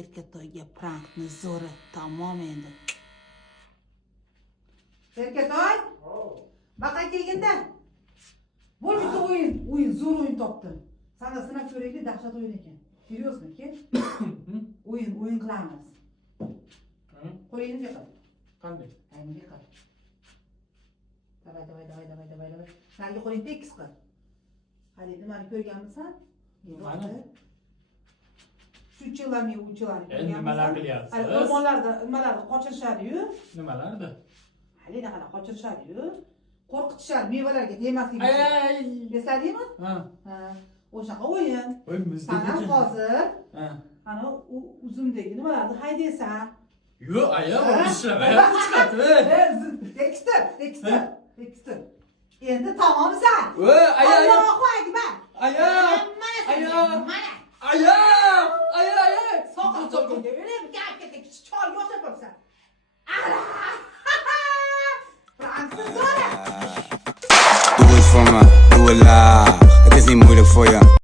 Erkatoyga prankni zo'ri tamom endi. Erkatoy, baqa kelganda. Bo'l bitta o'yin, zo'r o'yin topdim. Sana sinab ko'raylik, dahshat o'yin ekan. Seryozni, kel. O'yin qilamiz. Qo'lingni yiqil. Qanday? Ayni yiqil. Davay. Nariga qo'lingni tekis qil. Hadi, nimani ko'rganmisan? Mana. Shuchilarni, uchilarni Endi nimalar qilyapsiz? Hali nimalarni qochirishadi-yu. Nimalardi? Hali qanaqa qochirishadi-yu. Qo'rqitishadi, mevalarga temaslik uchun. Ay! Esladingmi? Ha. O'shaqa o'yin. Voy, bizda Sana hozir Ha. ana uzumdagi nimalarni haydaysan. Yo, aya, ishlamayapti chiqadi. Tekstir. Endi tamomsan. Voy, aya. Allohu akbar. Aya. Soqol soqolga o'ylab, gap-gapga chol yo'qsa qolsan. Ala! Fransız zo'ra. Do it for me, do it loud. I just need moeilijk voor je.